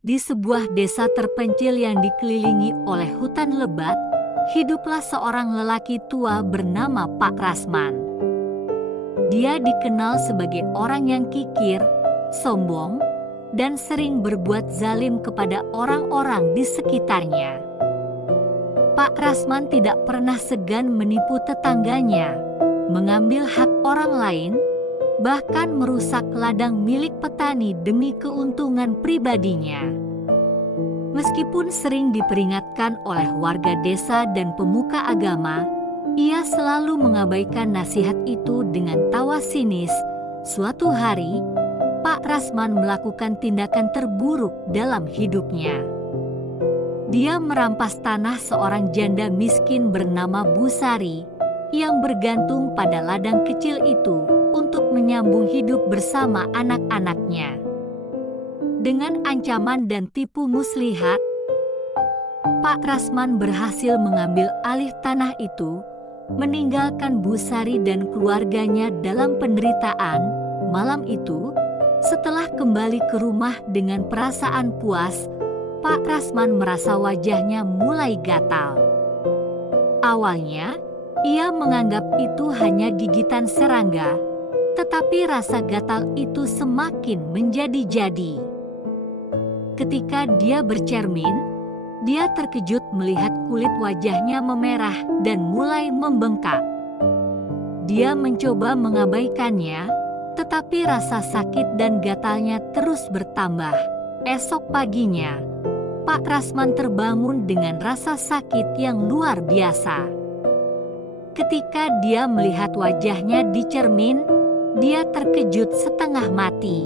Di sebuah desa terpencil yang dikelilingi oleh hutan lebat, hiduplah seorang lelaki tua bernama Pak Rasman. Dia dikenal sebagai orang yang kikir, sombong, dan sering berbuat zalim kepada orang-orang di sekitarnya. Pak Rasman tidak pernah segan menipu tetangganya, mengambil hak orang lain, bahkan merusak ladang milik petani demi keuntungan pribadinya. Meskipun sering diperingatkan oleh warga desa dan pemuka agama, ia selalu mengabaikan nasihat itu dengan tawa sinis. Suatu hari, Pak Rasman melakukan tindakan terburuk dalam hidupnya. Dia merampas tanah seorang janda miskin bernama Bu Sari yang bergantung pada ladang kecil itu untuk menyambung hidup bersama anak-anaknya. Dengan ancaman dan tipu muslihat, Pak Rasman berhasil mengambil alih tanah itu, meninggalkan Bu Sari dan keluarganya dalam penderitaan. Malam itu, setelah kembali ke rumah dengan perasaan puas, Pak Rasman merasa wajahnya mulai gatal. Awalnya, ia menganggap itu hanya gigitan serangga, tetapi rasa gatal itu semakin menjadi-jadi. Ketika dia bercermin, dia terkejut melihat kulit wajahnya memerah dan mulai membengkak. Dia mencoba mengabaikannya, tetapi rasa sakit dan gatalnya terus bertambah. Esok paginya, Pak Rasman terbangun dengan rasa sakit yang luar biasa. Ketika dia melihat wajahnya di cermin, dia terkejut setengah mati.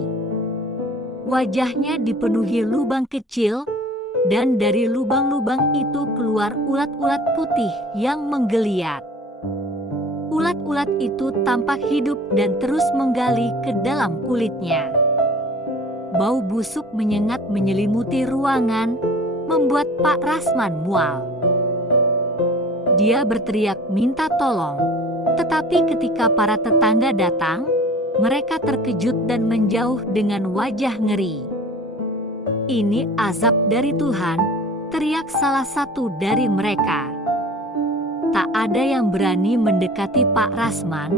Wajahnya dipenuhi lubang kecil, dan dari lubang-lubang itu keluar ulat-ulat putih yang menggeliat. Ulat-ulat itu tampak hidup dan terus menggali ke dalam kulitnya. Bau busuk menyengat menyelimuti ruangan, membuat Pak Rasman mual. Dia berteriak minta tolong, tetapi ketika para tetangga datang, mereka terkejut dan menjauh dengan wajah ngeri. "Ini azab dari Tuhan," teriak salah satu dari mereka. Tak ada yang berani mendekati Pak Rasman,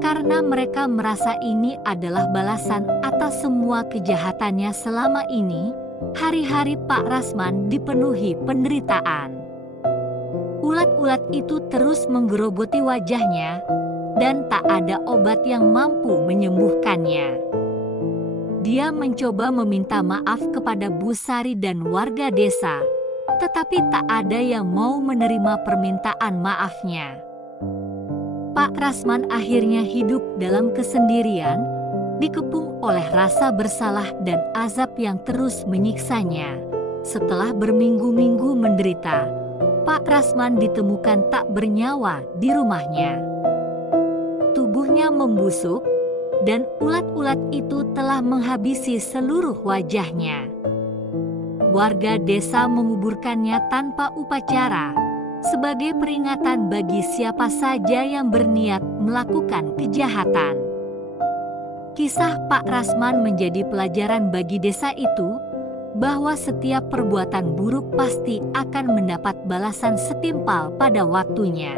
karena mereka merasa ini adalah balasan atas semua kejahatannya selama ini. Hari-hari Pak Rasman dipenuhi penderitaan. Ulat-ulat itu terus menggerogoti wajahnya, dan tak ada obat yang mampu menyembuhkannya. Dia mencoba meminta maaf kepada Bu Sari dan warga desa, tetapi tak ada yang mau menerima permintaan maafnya. Pak Rasman akhirnya hidup dalam kesendirian, dikepung oleh rasa bersalah dan azab yang terus menyiksanya. Setelah berminggu-minggu menderita, Pak Rasman ditemukan tak bernyawa di rumahnya. Tubuhnya membusuk, dan ulat-ulat itu telah menghabisi seluruh wajahnya. Warga desa menguburkannya tanpa upacara, sebagai peringatan bagi siapa saja yang berniat melakukan kejahatan. Kisah Pak Rasman menjadi pelajaran bagi desa itu, bahwa setiap perbuatan buruk pasti akan mendapat balasan setimpal pada waktunya.